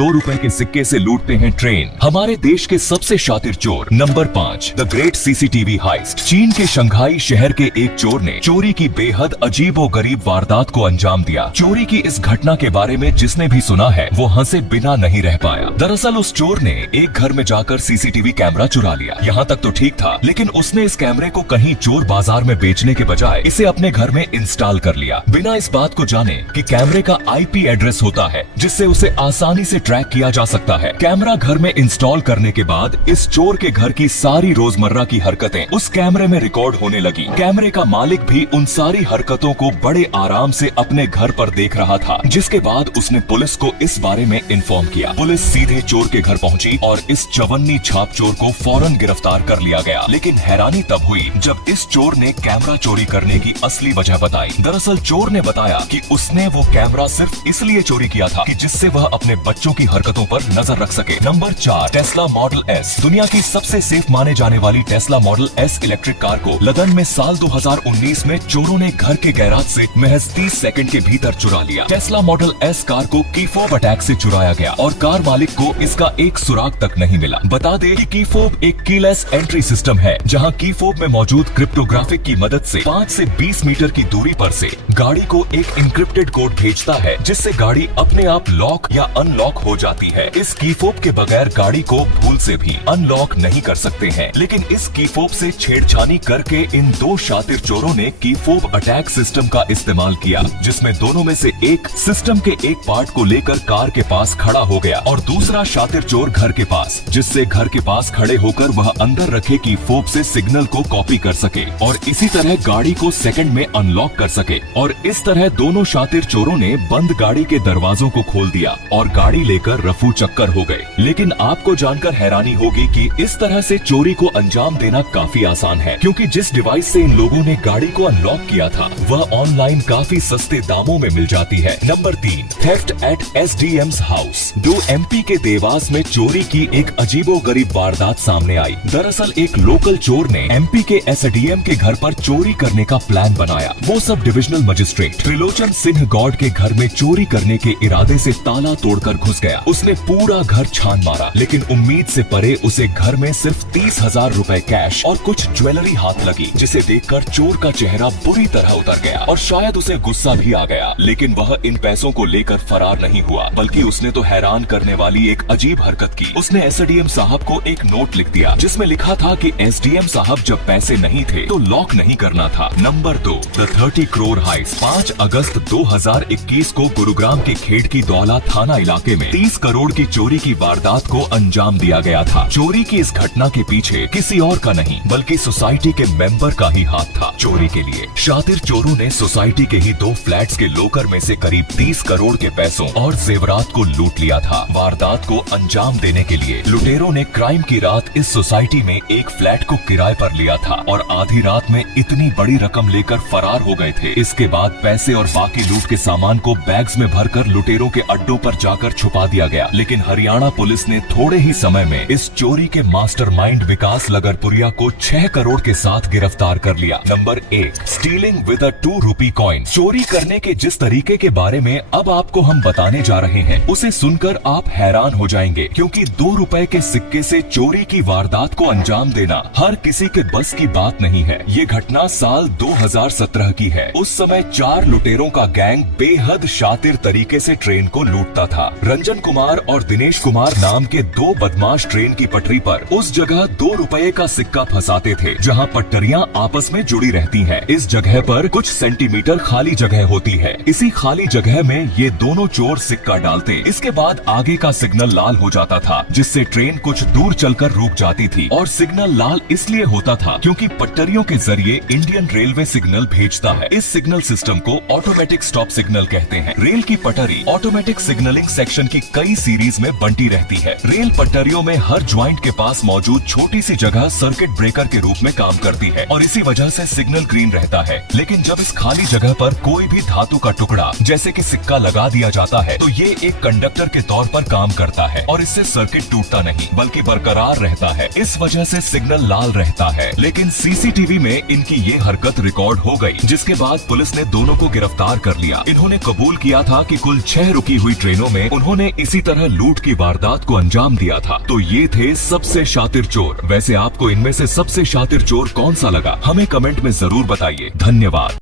₹2 के सिक्के से लूटते हैं ट्रेन। हमारे देश के सबसे शातिर चोर। Number 5, the great CCTV heist. चीन के शंघाई शहर के एक चोर ने चोरी की बेहद अजीबोगरीब वारदात को अंजाम दिया। चोरी की इस घटना के बारे में जिसने भी सुना है वो हंसे बिना नहीं रह पाया। दरअसल उस चोर ने एक घर में जाकर सीसीटीवी कैमरा चुरा लिया। यहाँ तक तो ठीक था, लेकिन उसने इस कैमरे को कहीं चोर बाजार में बेचने के बजाय इसे अपने घर में इंस्टॉल कर लिया, बिना इस बात को जाने कि कैमरे का आईपी एड्रेस होता है जिससे उसे आसानी से ट्रैक किया जा सकता है। कैमरा घर में इंस्टॉल करने के बाद इस चोर के घर की सारी रोजमर्रा की हरकतें उस कैमरे में रिकॉर्ड होने लगी। कैमरे का मालिक भी उन सारी हरकतों को बड़े आराम से अपने घर पर देख रहा था, जिसके बाद उसने पुलिस को इस बारे में इन्फॉर्म किया। पुलिस सीधे चोर के घर पहुंची और इस चवन्नी छाप चोर को फौरन गिरफ्तार कर लिया गया। लेकिन हैरानी तब हुई जब इस चोर ने कैमरा चोरी करने की असली वजह बताई। दरअसल चोर ने बताया कि उसने वो कैमरा सिर्फ इसलिए चोरी किया था कि जिससे वह अपने बच्चों की हरकतों पर नजर रख सके। Number 4, Tesla model S. दुनिया की सबसे सेफ माने जाने वाली Tesla model S electric car को लंदन में साल 2019 में चोरों ने घर के गैराज से महज 30 सेकंड के भीतर चुरा लिया। टेस्ला मॉडल एस कार को कीफोब अटैक से चुराया गया और कार मालिक को इसका एक सुराग तक नहीं मिला। बता दें कि कीफोब एक कीलेस एंट्री सिस्टम है, जहां कीफोब में मौजूद क्रिप्टोग्राफिक की मदद से 5 से 20 मीटर की दूरी पर से गाड़ी को एक इंक्रिप्टेड कोड भेजता है, जिससे गाड़ी अपने आप लॉक या अनलॉक हो जाती है। इस कीफोब के बगैर गाड़ी को भूल से भी अनलॉक नहीं कर सकते हैं। लेकिन इस कीफोब से छेड़छानी करके इन दो शातिर चोरों ने कीफोब अटैक सिस्टम का इस्तेमाल किया, जिसमें दोनों में से एक सिस्टम के एक पार्ट को लेकर कार के पास खड़ा हो गया और दूसरा शातिर चोर घर के पास, जिससे घर के पास खड़े होकर वह अंदर रखे कीफोब से सिग्नल को कॉपी कर सके और इसी तरह गाड़ी को सेकंड में अनलॉक कर सके। और इस तरह दोनों शातिर चोरों ने बंद गाड़ी के दरवाजों को खोल दिया और गाड़ी लेकर रफू चक्कर हो गए। लेकिन आपको जानकर हैरानी होगी कि इस तरह से चोरी को अंजाम देना काफी आसान है, क्योंकि जिस डिवाइस से इन लोगों ने गाड़ी को अनलॉक किया था वह ऑनलाइन काफी सस्ते दामों में मिल जाती है। Number 3, theft at SDM's house. MP के देवास में चोरी की एक अजीबोगरीब वारदात सामने आई। दरअसल एक लोकल चोर ने एमपी के एसडीएम के घर पर चोरी करने का प्लान बनाया। वो सब डिविजनल मजिस्ट्रेट त्रिलोचन सिंह गौड़ के घर में चोरी करने के इरादे से ताला तोड़कर घुस गया। उसने पूरा घर छान मारा, लेकिन उम्मीद से परे उसे घर में सिर्फ 30,000 रुपए कैश और कुछ ज्वेलरी हाथ लगी, जिसे देखकर चोर का चेहरा बुरी तरह उतर गया और शायद उसे गुस्सा भी आ गया। लेकिन वह इन पैसों को लेकर फरार नहीं हुआ, बल्कि उसने तो हैरान करने वाली एक अजीब हरकत की। उसने एसडीएम साहब को एक नोट लिख दिया, जिसमें लिखा था कि एसडीएम साहब जब पैसे नहीं थे तो लॉक नहीं करना था। Number 2, the 30 crore heist. 5 अगस्त 2021 को गुरुग्राम के खेड़ की दौला थाना इलाके में 30 करोड़ की चोरी की वारदात को अंजाम दिया गया था। चोरी की इस घटना के पीछे किसी और का नहीं बल्कि सोसाइटी के मेंबर का ही हाथ था। चोरी के लिए शातिर चोरों ने सोसाइटी के ही 2 फ्लैट्स के लोकर में से करीब 30 करोड़ के पैसों और जेवरात को लूट लिया था। वारदात को अंजाम देने के लिए लुटेरों ने क्राइम की रात इस सोसाइटी में एक फ्लैट को किराए पर लिया था और आधी रात में इतनी बड़ी रकम लेकर फरार हो गए थे। इसके बाद पैसे और बाकी लूट के सामान को बैग्स में भरकर लुटेरों के अड्डों पर जाकर छुपा दिया गया। लेकिन हरियाणा पुलिस ने थोड़े ही समय में इस चोरी के मास्टरमाइंड विकास लगरपुरिया को 6 करोड़ के साथ गिरफ्तार कर लिया। नंबर 1, स्टीलिंग विद अ 2 रूपी कॉइन। चोरी करने के जिस तरीके के बारे में अब आपको हम बताने जा रहे हैं उसे सुनकर आप हैरान हो जाएंगे, क्योंकि 2 रुपए के सिक्के से चोरी की वारदात को अंजाम देना हर किसी के बस की बात नहीं है। ये घटना साल 2017 की है। उस समय 4 लुटेरों का गैंग बेहद शातिर तरीके से ट्रेन को लूटता था। रंजन कुमार और दिनेश कुमार नाम के 2 बदमाश ट्रेन की पटरी पर उस जगह 2 रुपए का सिक्का फंसाते थे, जहां पटरियां आपस में जुड़ी रहती हैं। इस जगह पर कुछ सेंटीमीटर खाली जगह होती है। इसी खाली जगह में ये दोनों चोर सिक्का डालते। इसके बाद आगे का सिग्नल लाल हो जाता था, जिससे ट्रेन कुछ दूर चलकर रुक जाती थी। और सिग्नल लाल इसलिए होता था क्योंकि पटरियों के जरिए इंडियन रेलवे सिग्नल भेजता है। इस सिग्नल सिस्टम को ऑटोमेटिक स्टॉप सिग्नल कहते हैं। रेल की पटरी ऑटोमेटिक सिग्नलिंग सेक्शन की कई सीरीज में बंटी रहती है। रेल पटरियों में हर ज्वाइंट के पास मौजूद छोटी सी जगह सर्किट ब्रेकर के रूप में काम करती है और इसी वजह से सिग्नल ग्रीन रहता है। लेकिन जब इस खाली जगह पर कोई भी धातु का टुकड़ा जैसे कि सिक्का लगा दिया जाता है तो ये एक कंडक्टर के तौर पर काम करता है और इससे सर्किट टूटता नहीं बल्कि बरकरार रहता है। इस वजह से सिग्नल लाल रहता है। लेकिन सीसीटीवी में इनकी ये हरकत रिकॉर्ड हो गई, जिसके बाद पुलिस ने दोनों को गिरफ्तार कर लिया। इन्होंने कबूल किया था कि कुल 6 रुकी हुई ट्रेनों में उन्होंने जिन्होंने इसी तरह लूट की वारदात को अंजाम दिया था। तो ये थे सबसे शातिर चोर। वैसे आपको इनमें से सबसे शातिर चोर कौन सा लगा, हमें कमेंट में जरूर बताइए। धन्यवाद।